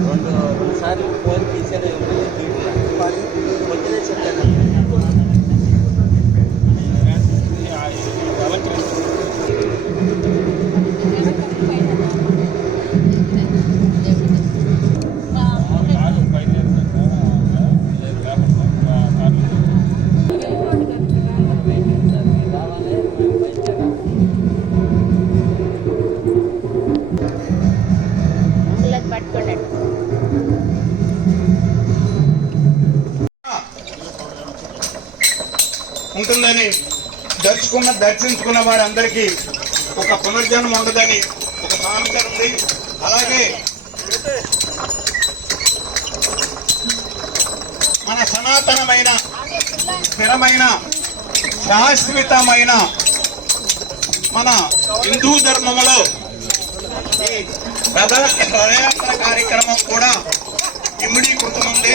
రెండు రెండు సార్లు ఫోన్ తీసాడు ఉంటుందని దర్శకున్న దర్శించుకున్న వారందరికీ ఒక పునర్జన్మ ఉండదని ఒక సామెత ఉంది. అలాగే మన సనాతనమైన స్థిరమైన శాశ్వతమైన మన హిందూ ధర్మంలో ఈ ప్రధాన ప్రయాణ కార్యక్రమం కూడా ఇమిడీకృతముంది.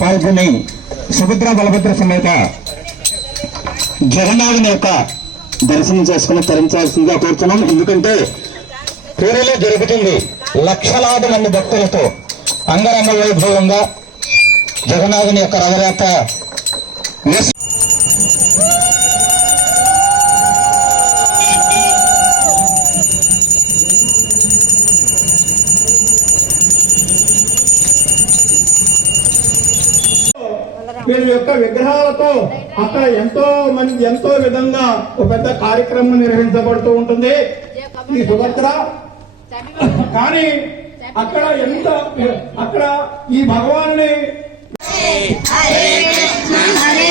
పాల్గొని సుభద్ర బలభద్ర సమేత జగన్నాథుని యొక్క దర్శనం చేసుకుని తరించాల్సిందిగా కోరుతున్నాం. ఎందుకంటే పూరిలో జరుగుతుంది లక్షలాది మంది భక్తులతో అంగరంగ వైభవంగా జగన్నాథుని యొక్క రథయాత్ర వీళ్ళ యొక్క విగ్రహాలతో అక్కడ ఎంతో మంది ఎంతో విధంగా ఒక పెద్ద కార్యక్రమం నిర్వహించబడుతూ ఉంటుంది. ఈ సుభద్ర కానీ అక్కడ ఎంత అక్కడ ఈ భగవానుని కృష్ణ హరే